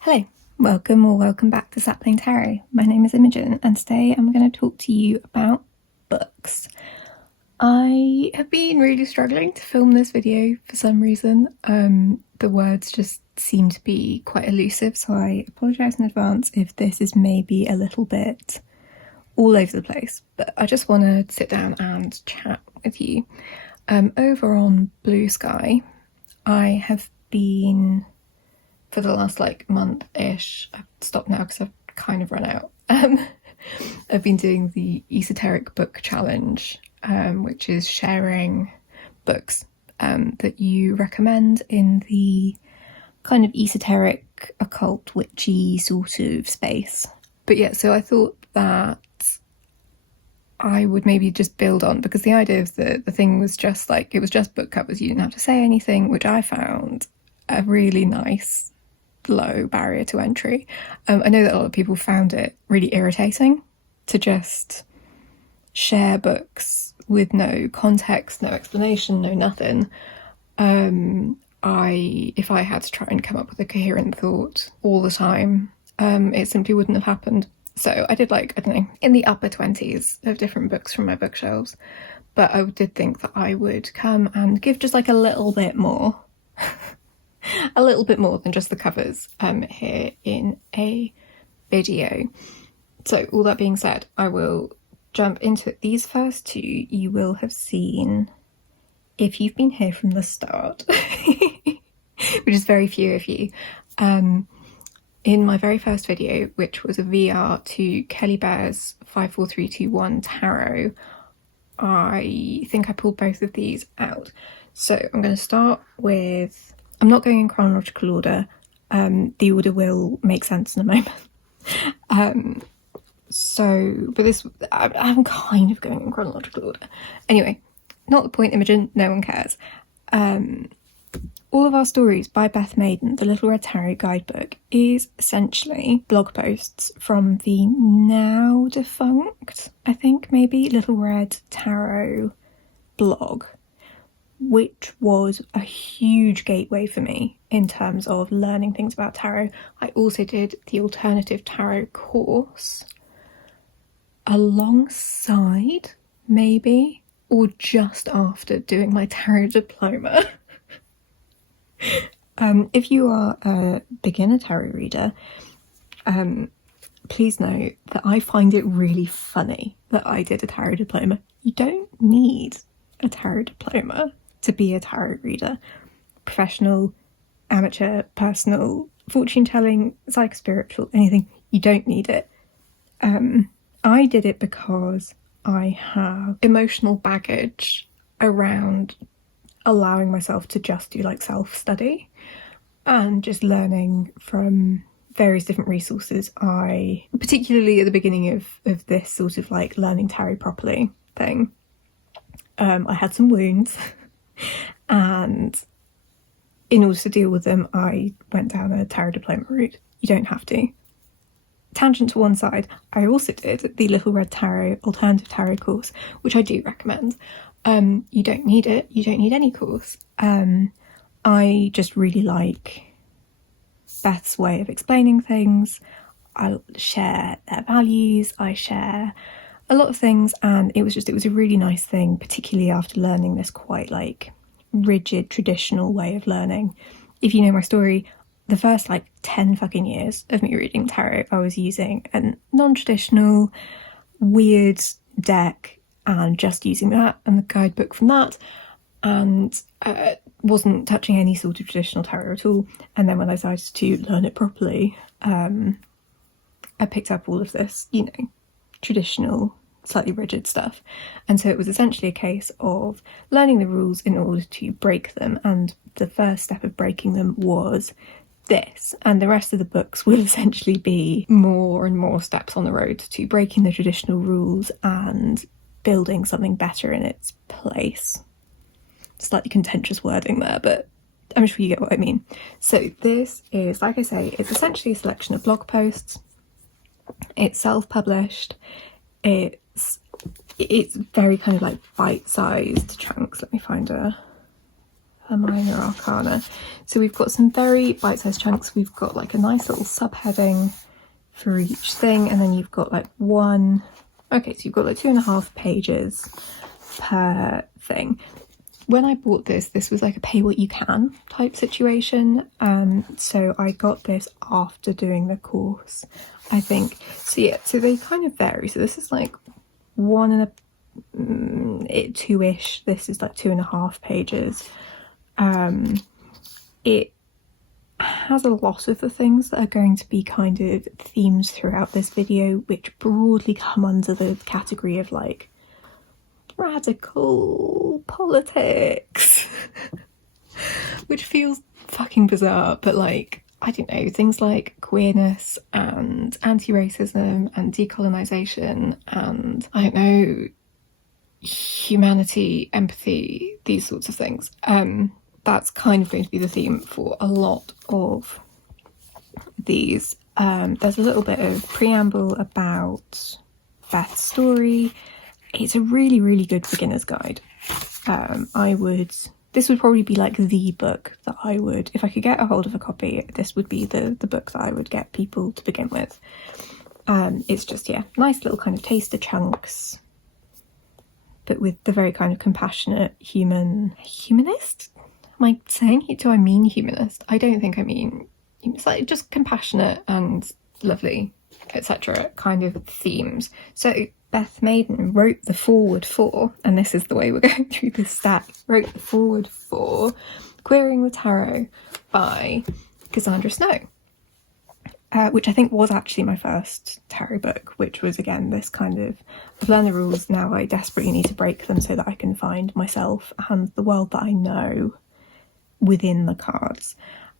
Hello, welcome or welcome back to Sapling Tarot. My name is Imogen and today I'm going to talk to you about books. I have been really struggling to film this video for some reason. The words just seem to be quite elusive, so I apologise in advance if this is maybe a little bit all over the place, but I just want to sit down and chat with you. Over on Blue Sky, I have been, for the last month-ish, I've stopped now because I've kind of run out. I've been doing the esoteric book challenge, which is sharing books that you recommend in the kind of esoteric, occult, witchy sort of space. But yeah, so I thought that I would maybe just build on, because the idea of the thing was just it was just book covers, you didn't have to say anything, which I found a really nice low barrier to entry. I know that a lot of people found it really irritating to just share books with no context, no explanation, no nothing. If I had to try and come up with a coherent thought all the time, it simply wouldn't have happened. So I did I don't know, in the upper 20s of different books from my bookshelves, but I did think that I would come and give just a little bit more a little bit more than just the covers here in a video. So all that being said, I will jump into it. These first two you will have seen if you've been here from the start, which is very few of you. In my very first video, which was a VR to Kelly Bear's 54321 Tarot, I think I pulled both of these out. So I'm going to start with, I'm not going in chronological order, the order will make sense in a moment. But this, I'm kind of going in chronological order. Anyway, not the point, Imogen, no one cares. All of Our Stories by Beth Maiden, the Little Red Tarot guidebook, is essentially blog posts from the now defunct, I think maybe, Little Red Tarot blog, which was a huge gateway for me in terms of learning things about tarot. I also did the alternative tarot course alongside, maybe, or just after doing my tarot diploma. If you are a beginner tarot reader, please know that I find it really funny that I did a tarot diploma. You don't need a tarot diploma to be a tarot reader. Professional, amateur, personal, fortune telling, psychospiritual, anything, you don't need it. I did it because I have emotional baggage around allowing myself to just do self-study and just learning from various different resources. I, particularly at the beginning of this sort of learning tarot properly thing, I had some wounds and in order to deal with them I went down a tarot diploma route. You don't have to. Tangent to one side, I also did the Little Red Tarot alternative tarot course, which I do recommend. You don't need it, you don't need any course. I just really like Beth's way of explaining things. I share their values, I share a lot of things, and it was a really nice thing, particularly after learning this quite rigid traditional way of learning. If you know my story, the first 10 fucking years of me reading tarot, I was using a non-traditional weird deck and just using that and the guidebook from that, and wasn't touching any sort of traditional tarot at all. And then when I decided to learn it properly, I picked up all of this, traditional, slightly rigid stuff. And so it was essentially a case of learning the rules in order to break them, and the first step of breaking them was this, and the rest of the books will essentially be more and more steps on the road to breaking the traditional rules and building something better in its place. Slightly contentious wording there, but I'm sure you get what I mean. So this is, like I say, it's essentially a selection of blog posts. It's self-published. It's very kind of bite-sized chunks. Let me find a per minor arcana. So we've got some very bite-sized chunks. We've got like a nice little subheading for each thing, and then you've got like one, okay, so you've got like 2.5 pages per thing. When I bought this was like a pay what you can type situation. So I got this after doing the course, I think. So yeah, so they kind of vary. So this is like 2-ish. This is like 2.5 pages. It has a lot of the things that are going to be kind of themes throughout this video, which broadly come under the category of like radical politics, which feels fucking bizarre, but like, I don't know, things like queerness and anti-racism and decolonization and, I don't know, humanity, empathy, these sorts of things. That's kind of going to be the theme for a lot of these. There's a little bit of preamble about Beth's story. It's a really, really good beginner's guide. This would probably be like the book that I would, if I could get a hold of a copy, this would be the book that I would get people to begin with. It's just, yeah, nice little kind of taster chunks, but with the very kind of compassionate humanist? Am I saying it? Do I mean humanist? I don't think I mean, it's like just compassionate and lovely, etc. kind of themes. So Beth Maiden wrote the foreword for, and this is the way we're going through this stack, wrote the foreword for Queering the Tarot by Cassandra Snow, which I think was actually my first tarot book, which was, again, this kind of, I've learned the rules, now I desperately need to break them so that I can find myself and the world that I know within the cards.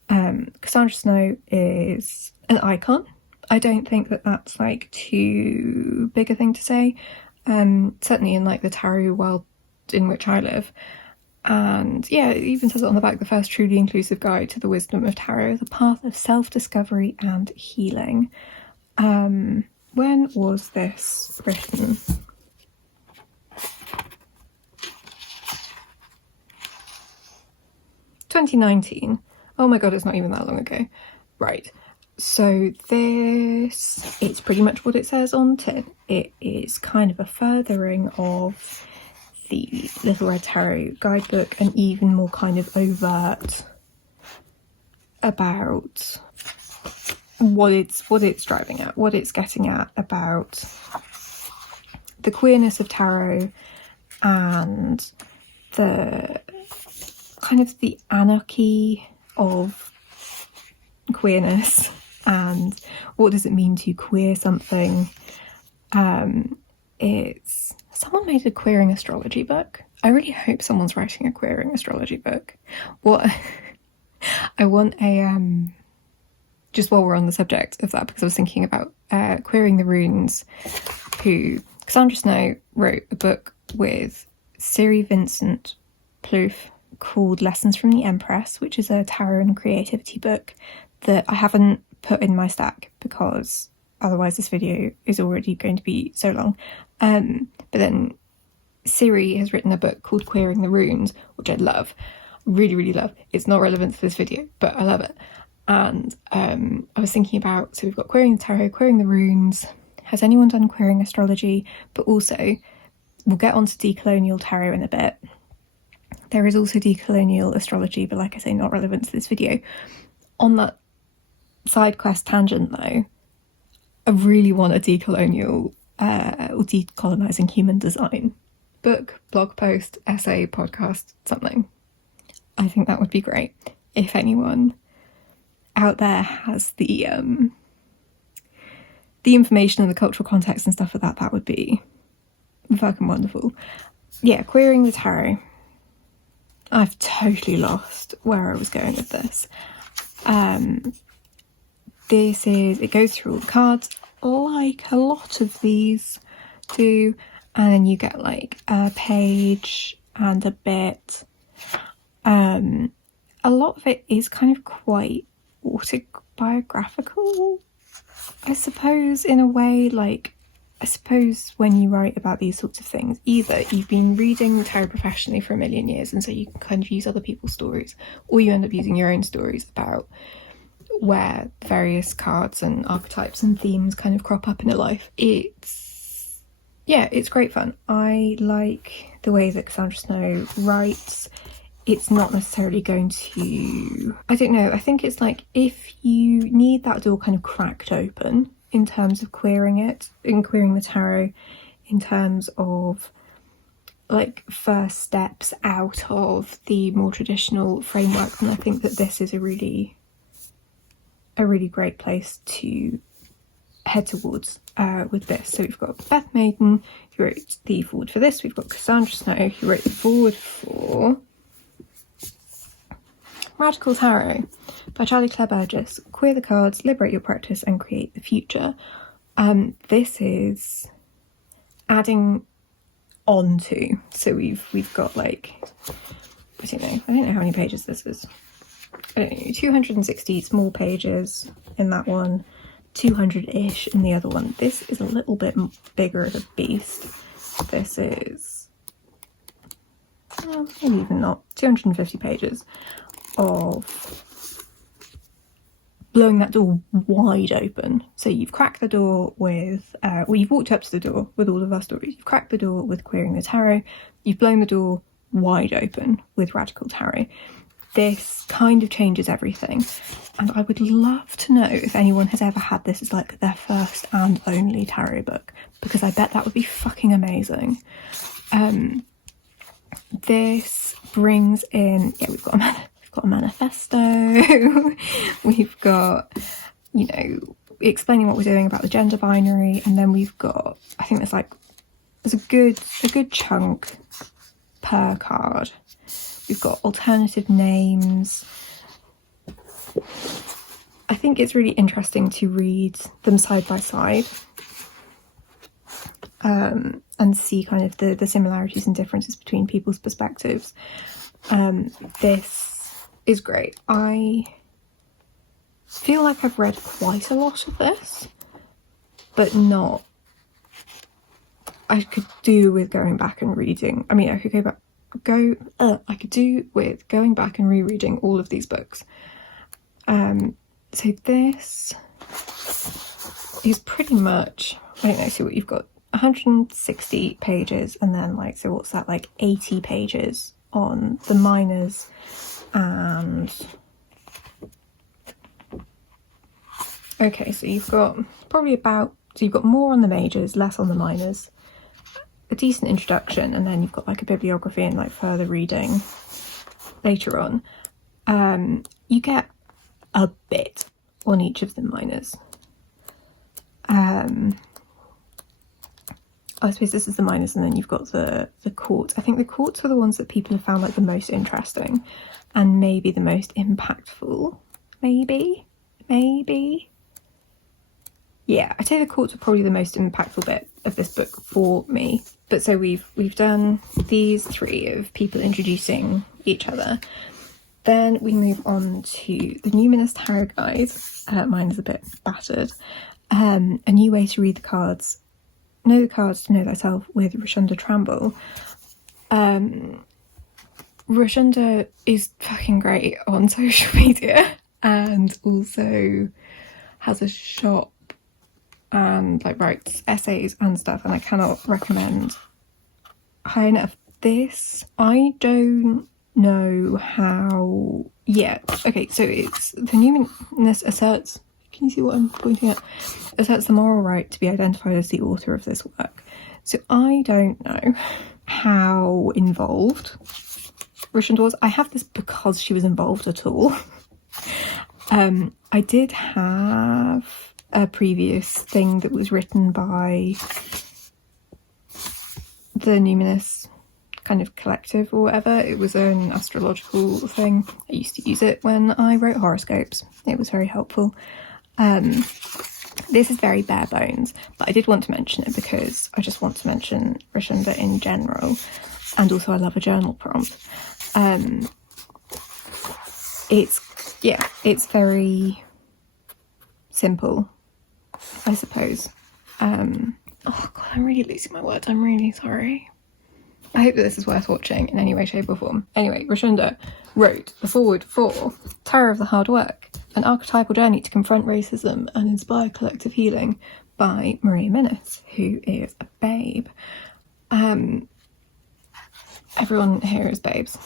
Cassandra Snow is an icon. I don't think that that's like too big a thing to say, certainly in like the tarot world in which I live. And yeah, it even says it on the back, the first truly inclusive guide to the wisdom of tarot, the path of self-discovery and healing. When was this written? "2019. Oh my god, it's not even that long ago. Right. So this, it's pretty much what it says on the tin. It is kind of a furthering of the Little Red Tarot guidebook, and even more kind of overt about what it's driving at, what it's getting at about the queerness of tarot and the kind of the anarchy of queerness. And what does it mean to queer something? It's, someone made a queering astrology book. I really hope someone's writing a queering astrology book. What I want a just while we're on the subject of that, because I was thinking about Queering the Runes, who Cassandra Snow wrote a book with Siri Vincent Plouffe called Lessons from the Empress, which is a tarot and creativity book that I haven't put in my stack because otherwise this video is already going to be so long. But then Siri has written a book called Queering the Runes, which I love, really, really love. It's not relevant to this video, but I love it. And I was thinking about, so we've got Queering the Tarot, Queering the Runes. Has anyone done queering astrology? But also, we'll get onto decolonial tarot in a bit. There is also decolonial astrology, but like I say, not relevant to this video. On that side quest tangent though, I really want a decolonial or decolonizing human design book, blog post, essay, podcast, something. I think that would be great. If anyone out there has the information and the cultural context and stuff like that, that would be fucking wonderful. Yeah, Queering the Tarot. I've totally lost where I was going with this. This is, it goes through all the cards like a lot of these do, and then you get like a page and a bit. A lot of it is kind of quite autobiographical, I suppose, in a way. Like, I suppose when you write about these sorts of things, either you've been reading tarot professionally for a million years and so you can kind of use other people's stories, or you end up using your own stories about where various cards and archetypes and themes kind of crop up in your life. It's great fun. I like the way that Cassandra Snow writes. It's not necessarily going to, I don't know, I think it's like if you need that door kind of cracked open in terms of querying it, in querying the tarot, in terms of like first steps out of the more traditional framework, and I think that this is a really great place to head towards with this. So we've got Beth Maiden, who wrote the forward for this. We've got Cassandra Snow, who wrote the forward for Radical Tarot by Charlie Claire Burgess. Queer the cards, liberate your practice and create the future. This is adding on to, so we've got like, I don't know how many pages this is. I don't know, 260 small pages in that one, 200-ish in the other one. This is a little bit bigger of a beast. This is, well, maybe even not, 250 pages of blowing that door wide open. So you've cracked the door with, you've walked up to the door with all of our stories. You've cracked the door with Queering the Tarot. You've blown the door wide open with Radical Tarot. This kind of changes everything. And I would love to know if anyone has ever had this as like their first and only tarot book, because I bet that would be fucking amazing. This brings in, we've got a manifesto, we've got, explaining what we're doing about the gender binary, and then we've got, I think there's a good chunk per card. We've got alternative names. I think it's really interesting to read them side by side and see kind of the similarities and differences between people's perspectives. This is great. I feel like I've read quite a lot of this, but not, I could do with going back and reading. I mean, I could I could do with going back and rereading all of these books. So this is pretty much, I don't know, so what you've got 160 pages, and then like, so what's that, like 80 pages on the minors, and okay, so you've got you've got more on the majors, less on the minors, a decent introduction, and then you've got like a bibliography and like further reading later on. You get a bit on each of the minors. I suppose this is the minors, and then you've got the courts. I think the courts are the ones that people have found like the most interesting and maybe the most impactful. Maybe. Yeah, I'd say the courts are probably the most impactful bit of this book for me. But so we've done these three of people introducing each other. Then we move on to the numinous tarot guide. Mine is a bit battered. A new way to read the cards. Know the cards to know thyself with Rashunda Tramble. Rashunda is fucking great on social media and also has a shop and like writes essays and stuff, and I cannot recommend high enough. This, I don't know how yet. Okay, so it's the numinous asserts, can you see what I'm pointing at? Asserts the moral right to be identified as the author of this work. So I don't know how involved Rashunda was. I have this because she was involved at all. I did have a previous thing that was written by the numinous kind of collective or whatever. It was an astrological thing. I used to use it when I wrote horoscopes. It was very helpful. This is very bare bones, but I did want to mention it because I just want to mention Rashunda in general, and also I love a journal prompt. It's very simple, I suppose. Oh god, I'm really losing my words. I'm really sorry. I hope that this is worth watching in any way, shape or form. Anyway, Rashunda wrote the foreword for Terror of the Hard Work, an archetypal journey to confront racism and inspire collective healing by Maria Minnis, who is a babe. Everyone here is babes.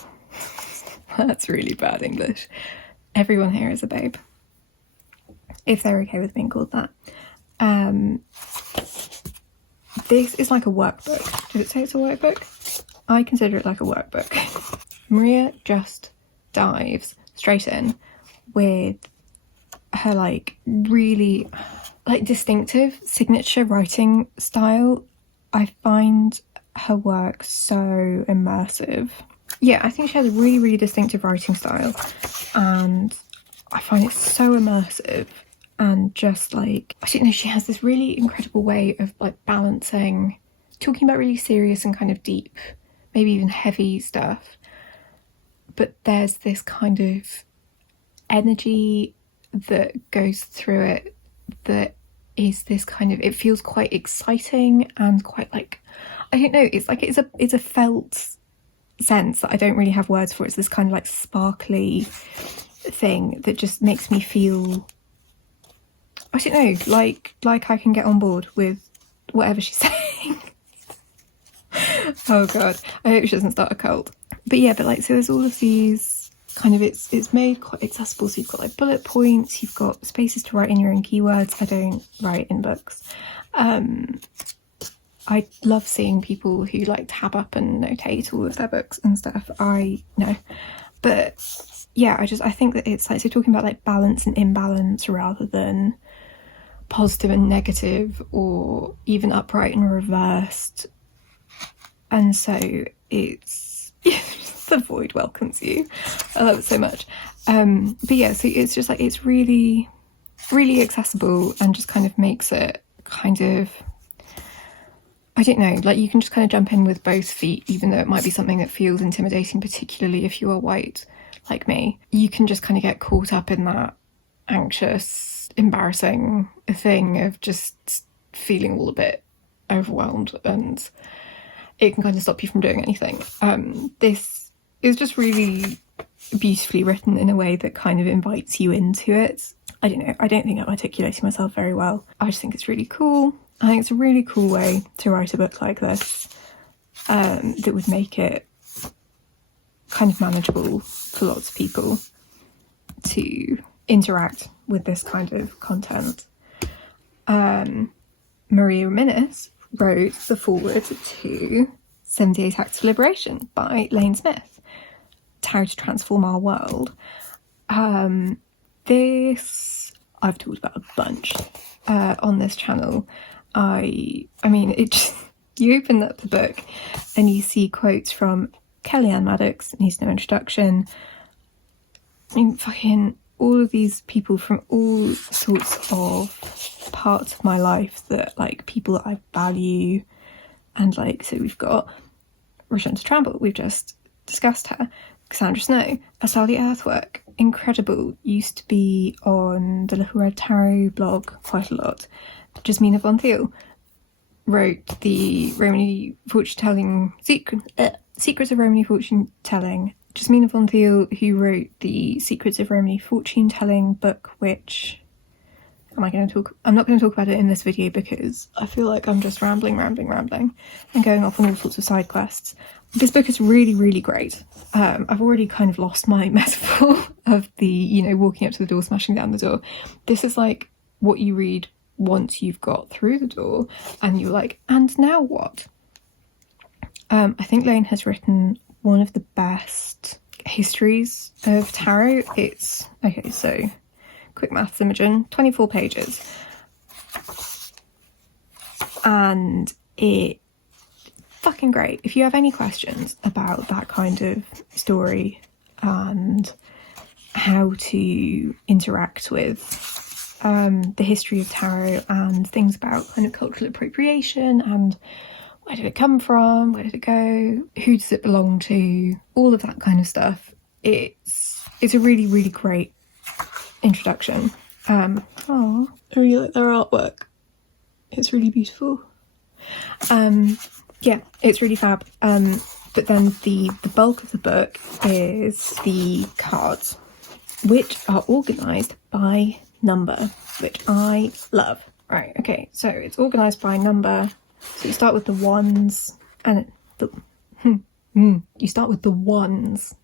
That's really bad English. Everyone here is a babe, if they're okay with being called that. This is like a workbook. Did it say it's a workbook? I consider it like a workbook. Maria just dives straight in with her like really like distinctive signature writing style. I find her work so immersive. Yeah, I think she has a really, really distinctive writing style, and I find it so immersive. And just like, I don't know, she has this really incredible way of like balancing, talking about really serious and kind of deep, maybe even heavy stuff, but there's this kind of energy that goes through it that is this kind of, it feels quite exciting and quite like, I don't know, it's like it's a felt sense that I don't really have words for. It's this kind of like sparkly thing that just makes me feel, I don't know, like I can get on board with whatever she's saying. Oh god, I hope she doesn't start a cult. But yeah, but like, so there's all of these kind of, it's made quite accessible. So you've got like bullet points, you've got spaces to write in your own keywords. I don't write in books. I love seeing people who like tab up and notate all of their books and stuff. I know, but yeah, I think that it's like, so talking about like balance and imbalance rather than positive and negative, or even upright and reversed. And so it's the void welcomes you. I love it so much. But yeah, so it's just like, it's really, really accessible and just kind of makes it kind of, I don't know, like you can just kind of jump in with both feet, even though it might be something that feels intimidating, particularly if you are white like me. You can just kind of get caught up in that anxious, embarrassing thing of just feeling all a bit overwhelmed, and it can kind of stop you from doing anything. This is just really beautifully written in a way that kind of invites you into it. I don't know, I don't think I'm articulating myself very well. I just think it's really cool. I think it's a really cool way to write a book like this, that would make it kind of manageable for lots of people to interact with this kind of content. Maria Minnis wrote the foreword to 78 Acts of Liberation by Lane Smith, Tarot to Transform Our World. This I've talked about a bunch on this channel. I mean, it just, you open up the book and you see quotes from Kellyanne Maddox, Needs No Introduction. I mean, fucking all of these people from all sorts of parts of my life that, like, people that I value. And, like, so we've got Rashunda Tramble, we've just discussed her. Cassandra Snow, Asalia Earthwork, incredible, used to be on the Little Red Tarot blog quite a lot. Jasmina Von Thiel wrote the Romany fortune telling Secrets of Romany fortune telling. Jasmina Von Thiel, who wrote the Secrets of Romany fortune telling book, which I'm not going to talk about it in this video because I feel like I'm just rambling and going off on all sorts of side quests. This book is really, really great. I've already kind of lost my metaphor of the, you know, walking up to the door, smashing down the door. This is like what you read once you've got through the door and you're like, and now what? I think Lane has written one of the best histories of tarot. It's, okay, so quick maths, Imogen, 24 pages. And it fucking great. If you have any questions about that kind of story and how to interact with the history of tarot and things about kind of cultural appropriation and where did it come from, where did it go, who does it belong to, all of that kind of stuff. It's a really, really great introduction. I really like their artwork. It's really beautiful. Yeah, it's really fab. But then the bulk of the book is the cards, which are organised by number, which I love. Right, okay, so it's organised by number. So you start with the ones, and you start with the ones.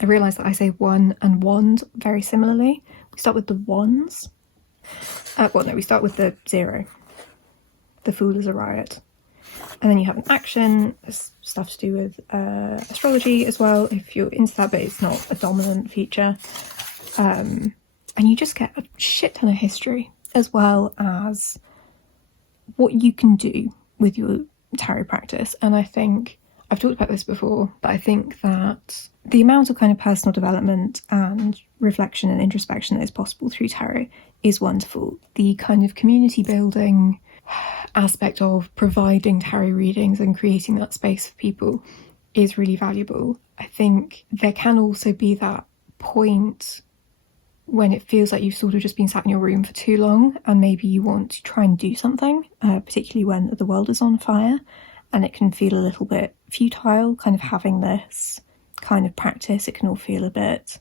I realise that I say one and wand very similarly. We start with the ones. We start with the 0. The Fool is a riot. And then you have an action, stuff to do with astrology as well, if you're into that, but it's not a dominant feature. And you just get a shit ton of history, as well as what you can do with your tarot practice. And I think, I've talked about this before, but I think that the amount of kind of personal development and reflection and introspection that is possible through tarot is wonderful. The kind of community building aspect of providing tarot readings and creating that space for people is really valuable. I think there can also be that point when it feels like you've sort of just been sat in your room for too long, and maybe you want to try and do something, particularly when the world is on fire, and it can feel a little bit futile, kind of having this kind of practice. It can all feel a bit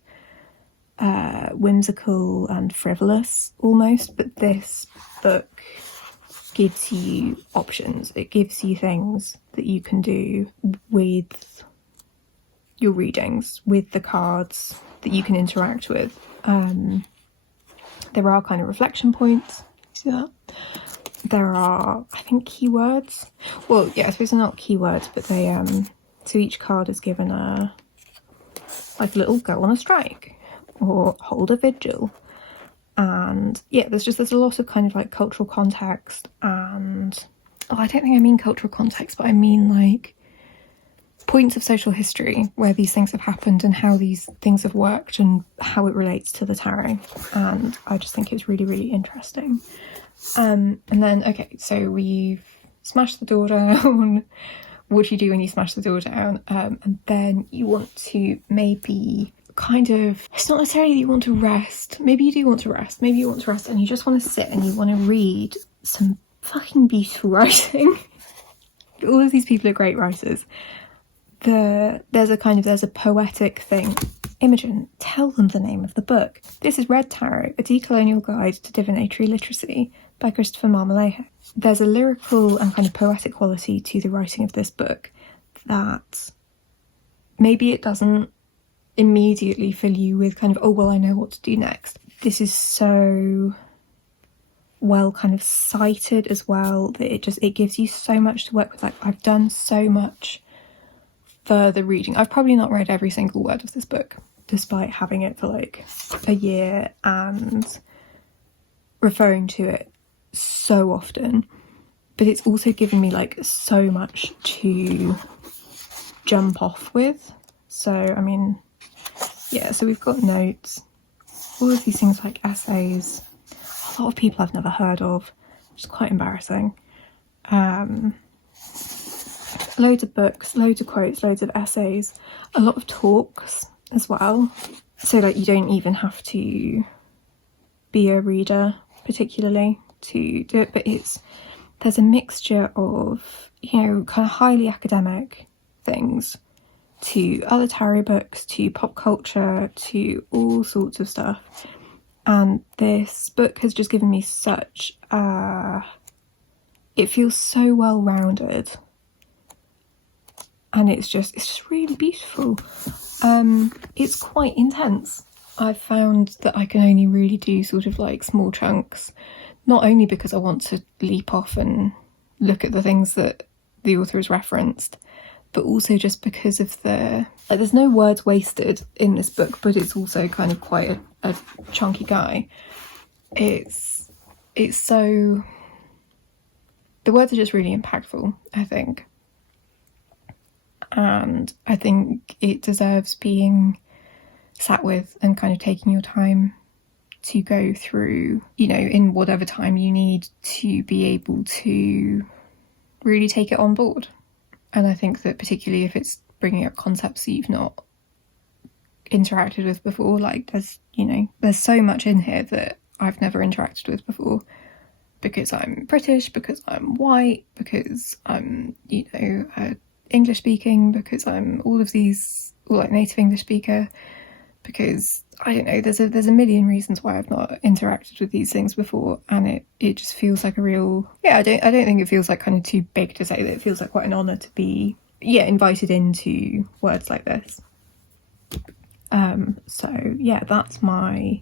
whimsical and frivolous almost, but this book gives you options. It gives you things that you can do with your readings, with the cards that you can interact with. There are kind of reflection points. See that? There are, I think, keywords. Well, yeah, I suppose they're not keywords, but they so each card is given a little go on a strike or hold a vigil. And yeah, there's a lot of kind of like cultural context, and I don't think I mean cultural context, but I mean like points of social history where these things have happened and how these things have worked and how it relates to the tarot. And I just think it's really, really interesting. And then, okay, so we've smashed the door down. What do you do when you smash the door down? And then you want to maybe kind of, it's not necessarily that you want to rest. Maybe you do want to rest. Maybe you want to rest and you just want to sit and you want to read some fucking beautiful writing. All of these people are great writers. There's a poetic thing. Imogen, tell them the name of the book. This is Red Tarot, a decolonial guide to divinatory literacy by Christopher Marmolejo. There's a lyrical and kind of poetic quality to the writing of this book that maybe it doesn't immediately fill you with kind of, oh, well, I know what to do next. This is so well kind of cited as well that it gives you so much to work with. Like, I've done so much further reading. I've probably not read every single word of this book, despite having it for like a year and referring to it so often, but it's also given me like so much to jump off with. So I mean, yeah, so we've got notes, all of these things like essays, a lot of people I've never heard of, which is quite embarrassing. Loads of books, loads of quotes, loads of essays, a lot of talks as well. So like you don't even have to be a reader particularly to do it, but there's a mixture of, you know, kind of highly academic things to other tarot books, to pop culture, to all sorts of stuff. And this book has just given me such it feels so well rounded. And it's just really beautiful. It's quite intense. I've found that I can only really do sort of like small chunks, not only because I want to leap off and look at the things that the author has referenced, but also just because of there's no words wasted in this book, but it's also kind of quite a chunky guy. It's so, the words are just really impactful, I think. And I think it deserves being sat with and kind of taking your time to go through, you know, in whatever time you need to be able to really take it on board. And I think that particularly if it's bringing up concepts that you've not interacted with before, like there's so much in here that I've never interacted with before. because I'm British, because I'm white, because I'm, you know, English speaking, because I'm all of these, or like native English speaker, because I don't know, there's a million reasons why I've not interacted with these things before, and it just feels like a real, yeah, I don't think it feels like kind of too big to say that. It feels like quite an honour to be, yeah, invited into words like this. So yeah, that's my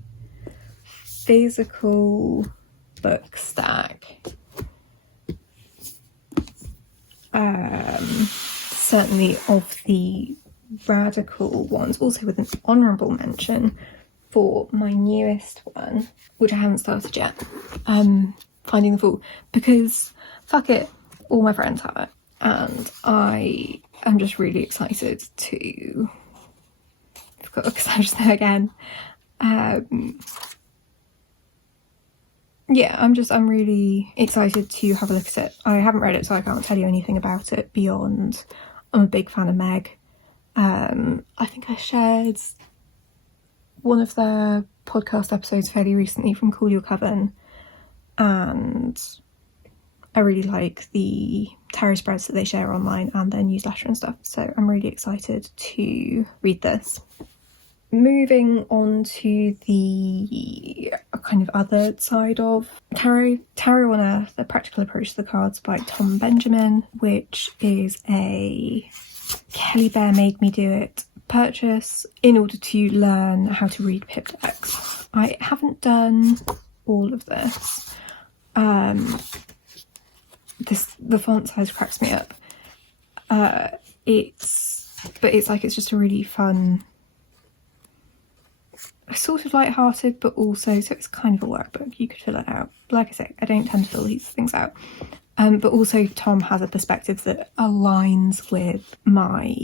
physical book stack. Certainly of the radical ones, also with an honourable mention for my newest one, which I haven't started yet, Finding the Fool, because fuck it, all my friends have it, and I am just really excited to, because I'm just there again. Yeah, I'm really excited to have a look at it. I haven't read it, so I can't tell you anything about it beyond I'm a big fan of Meg. I think I shared one of their podcast episodes fairly recently from Call Your Coven, and I really like the tarot spreads that they share online and their newsletter and stuff, so I'm really excited to read this. Moving on to the kind of other side of Tarot on Earth, A Practical Approach to the Cards by Tom Benjamin, which is a Kelly Bear Made Me Do It purchase in order to learn how to read pip decks. I haven't done all of this. The font size cracks me up. It's just a really fun, sort of light-hearted, but also, so it's kind of a workbook. You could fill it out. Like I say, I don't tend to fill these things out. But also Tom has a perspective that aligns with my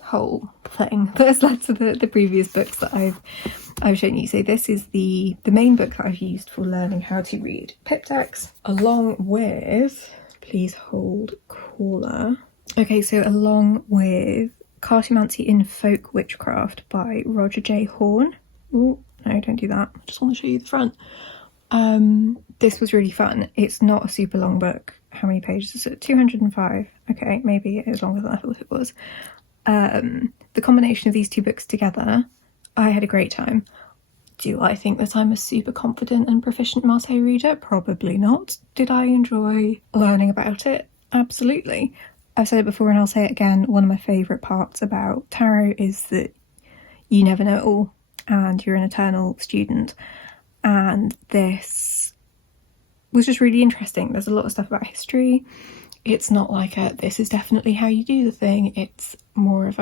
whole thing that has led to the previous books that I've shown you. So this is the main book that I've used for learning how to read pip decks, along with, please hold caller. Okay, so along with Cartomancy in Folk Witchcraft by Roger J. Horn. Oh, no, don't do that. I just want to show you the front. This was really fun. It's not a super long book. How many pages is it? 205. Okay, maybe it is longer than I thought it was. The combination of these two books together, I had a great time. Do I think that I'm a super confident and proficient Marseille reader? Probably not. Did I enjoy learning about it? Absolutely. I've said it before and I'll say it again. One of my favourite parts about tarot is that you never know it all and you're an eternal student. And this was just really interesting. There's a lot of stuff about history. It's not like this is definitely how you do the thing. It's more of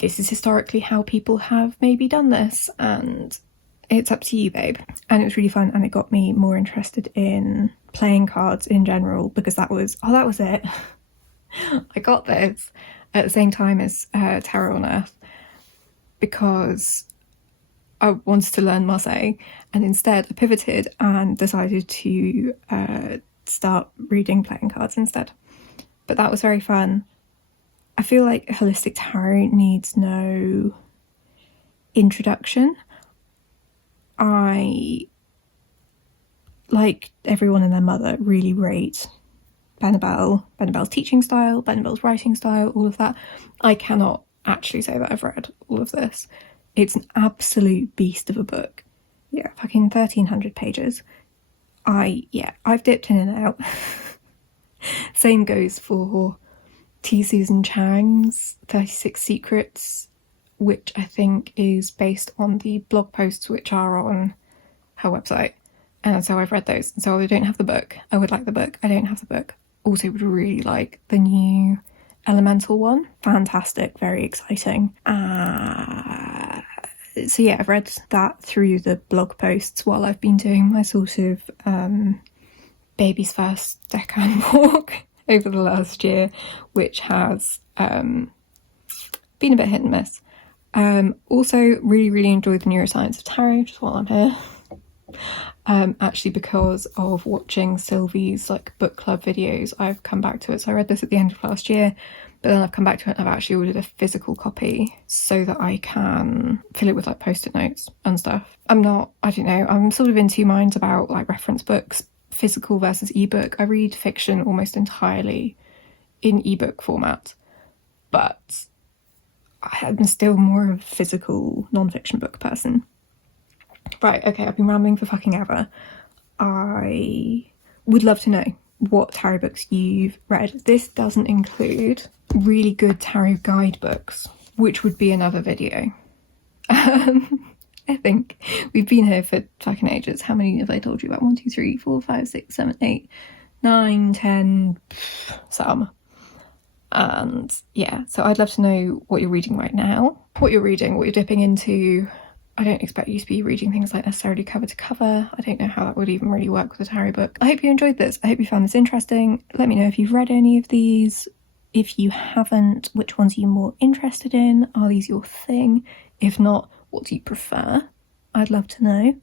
this is historically how people have maybe done this, and it's up to you, babe. And it was really fun, and it got me more interested in playing cards in general, because that was it. I got this at the same time as Tarot on Earth, because I wanted to learn Marseille, and instead I pivoted and decided to start reading playing cards instead. But that was very fun. I feel like holistic tarot needs no introduction. I, like everyone and their mother, really rate Bennabelle's teaching style, Bennabelle's writing style, all of that. I cannot actually say that I've read all of this. It's an absolute beast of a book. Yeah, fucking 1,300 pages. I've dipped in and out. Same goes for T. Susan Chang's 36 Secrets, which I think is based on the blog posts which are on her website. And so I've read those. So I don't have the book. I would like the book. I don't have the book. Also would really like the new Elemental one. Fantastic. Very exciting. So yeah, I've read that through the blog posts while I've been doing my sort of baby's first deckhand walk over the last year, which has been a bit hit and miss. Also really, really enjoyed the neuroscience of tarot, just while I'm here. Actually, because of watching Sylvie's book club videos, I've come back to it. So I read this at the end of last year, but then I've come back to it and I've actually ordered a physical copy so that I can fill it with like post-it notes and stuff. I'm sort of in two minds about like reference books, physical versus ebook. I read fiction almost entirely in ebook format, but I'm still more of a physical non-fiction book person. Right, okay, I've been rambling for fucking ever. I would love to know what tarot books you've read. This doesn't include really good tarot guidebooks, which would be another video. I think we've been here for fucking ages. How many have I told you about? 1, 2, 3, 4, 5, 6, 7, 8, 9, 10, some. And yeah, so I'd love to know what you're reading right now, what you're dipping into. I don't expect you to be reading things like necessarily cover to cover. I don't know how that would even really work with a tarot book. I hope you enjoyed this. I hope you found this interesting. Let me know if you've read any of these. If you haven't, which ones are you more interested in? Are these your thing? If not, what do you prefer? I'd love to know.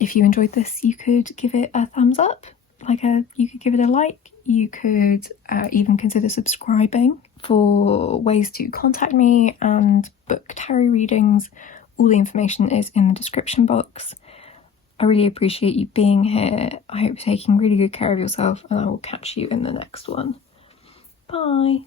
If you enjoyed this, you could give it a thumbs up. You could give it a like. You could even consider subscribing. For ways to contact me and book tarot readings, all the information is in the description box. I really appreciate you being here. I hope you're taking really good care of yourself, and I will catch you in the next one. Bye.